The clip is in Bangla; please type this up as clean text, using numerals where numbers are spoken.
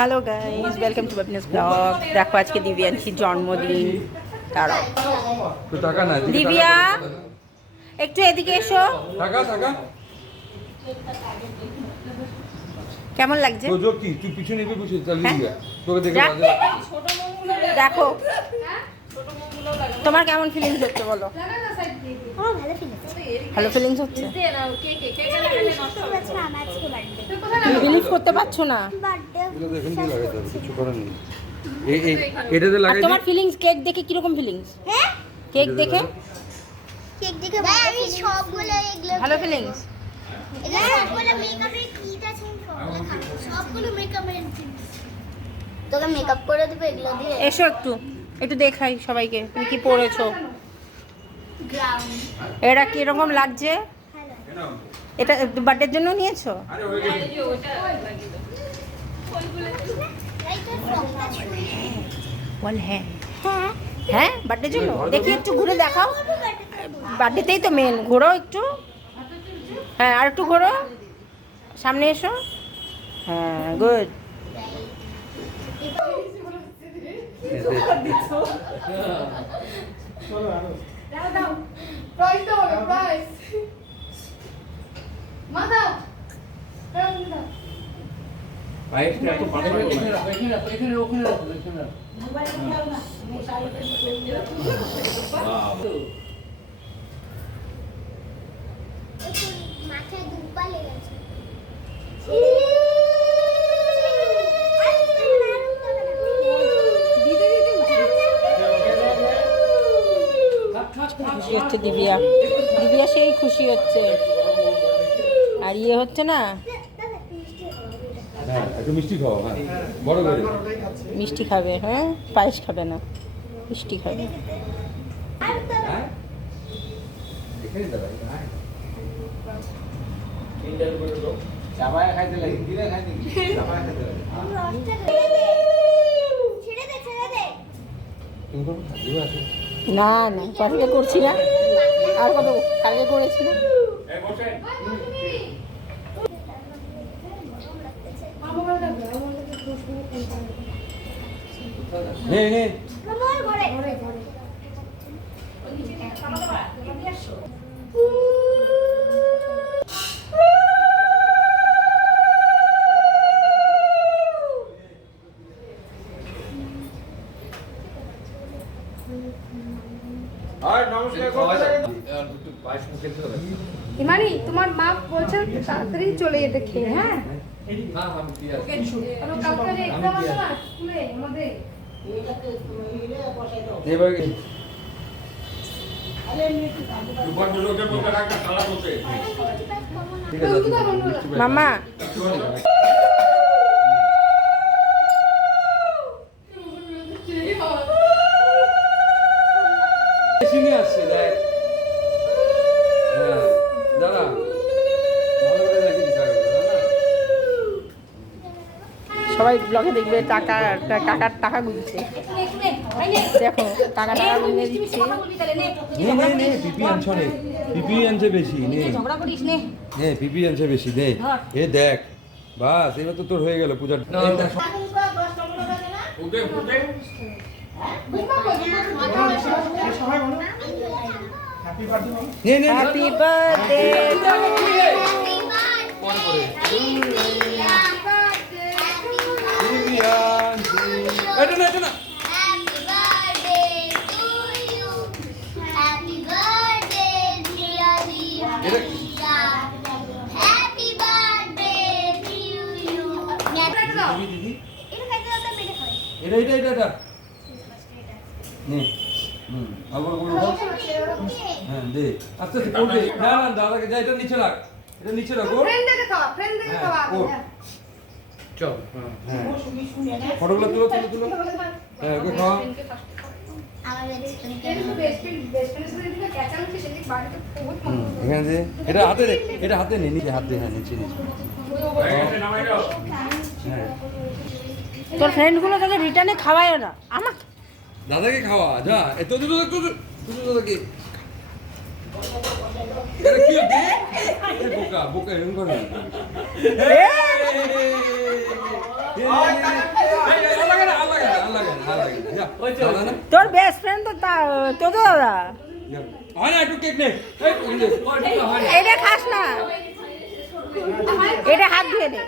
Hello guys, welcome to Babna's blog. দেখো আজকে দিব্যাংশীর জন্মদিন। দাঁড়াও তো টাকা না দিব্যা, একটু এদিকে এসো। টাকা কেমন লাগছে? তো জো কি তুই পিছনে নেবে বসে চালিয়ে দিবি তোকে দেখে দেখ। বাজে দেখো তোমার কেমন ফিলিংস হচ্ছে বলো? ভালো ফিলিংস হচ্ছে। ফিলিংস করতে পারছো না? এটা দেখেন কি লাগাতে হবে কিছু করার নেই এই এটাতে আর লাগাই তোমার ফিলিংস কেক দেখে কিরকম ফিলিংস? হ্যাঁ কেক দেখে কেক দেখে ভাই আমি সবগুলো এগুলো ভালো ফিলিংস। এগুলো সবগুলো মেকআপের কিট আছে সবগুলো মেকআপের তোকে মেকআপ করে দেবে এগুলো দিয়ে এসো একটু একটু দেখাই সবাইকে তুমি কি পরেছো। গ্রাউন্ড এটা কিরকম লাগছে? এটা বার্থডের জন্য নিয়েছো? বল হ্যাঁ হ্যাঁ হ্যাঁ বার্থডের জন্য। দেখি একটু ঘুরে দেখাও। বার্থডেতেই তো মেন, ঘোরো একটু। হ্যাঁ আর একটু ঘোরো, সামনে এসো। হ্যাঁ গুড। মাথায় দুপা লেগেছে খুশি হচ্ছে দিব্যা, দিব্যা সেই খুশি হচ্ছে। আর ইয়ে হচ্ছে না, হ্যাঁ একটু মিষ্টি খাও হ্যাঁ বড় করে মিষ্টি খাবে। হ্যাঁ পায়েস খাবে না, মিষ্টি খাবে। হ্যাঁ এখানে দাঁড়াই হ্যাঁ চাবায় খাইতে লাগে দিলে খাইতে চাবায় খাইতে লাগে ছেড়ে দে তুমি কোন খাইতে আছে না না কালকে করছি না, আর কত কালকে করেছি না। নে নে আমার ঘরে আর নমস্কার করতে একটু পায়েস মুখে খেতে হবে ইমানি তোমার মা বলছেন তাড়াতাড়ি চলে যেতে খেয়ে। হ্যাঁ হ্যাঁ আমি কি আছে কারণ কালকে এক্সাম আছে না স্কুলে আমাদের। এবার ঠিক আছে মামা চিনি আসছে দেখ হ্যাঁ দাঁড়া ভালো করে রেখে দিতে হবে সবাই ব্লগে দেখবে টাকার টাকা গুনছে। দেখো টাকা গুনে দিচ্ছে। নে নে নে পিপি আনছো নে পিপি আনছে বেশি নে নে পিপি আনছে বেশি দে এ দেখ বাস এবার তো তোর হয়ে গেল পূজার নে নে হ্যাপি বার্থডে এটা না এটা না দিদি এটা এটা এটা এটা নে আবার বলো হ্যাঁ দে আস্তে আস্তে কোল দে না না দাদাকে যা এটা নিচে রাখ এটা নিচে রাখো ফ্রেন্ডকে খাওয়া ফ্রেন্ডকে হ্যাঁ, খাওয়া ওর। চল হ্যাঁ ফটোগুলো তুলো হ্যাঁ ওকে খাওয়া এখানে দে এটা হাতে দে এটা হাতে নে নিচে হাতে হ্যাঁ নিচে নিচে হ্যাঁ তোর ফ্রেন্ডগুলো তোকে রিটার্নে খাওয়ায় না আমাকে। দাদাকে খাওয়া যা এত তো দাদাকে এটা কি দে বোকা বোকা এরকম করে তোর বেস্ট ফ্রেন্ড তো তো দাদা একটু কেক নে এটা খাস না, এটা হাত ধুয়ে নে।